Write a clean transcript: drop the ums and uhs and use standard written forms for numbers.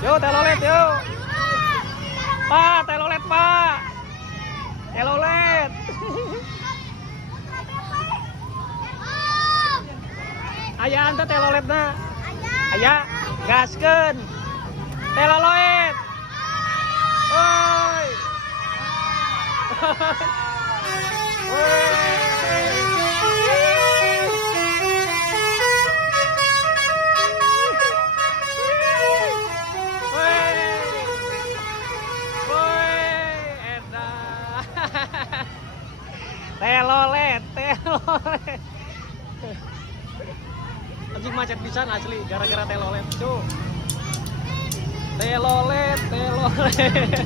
Yo telolet yo. Pak, telolet Pak. Telolet. Aya anta teloletna. Aya, gaskeun. Telolet. Oi. Telolet, telolet. Anjing macet pisan asli gara-gara telolet, cuy. Telolet, telolet.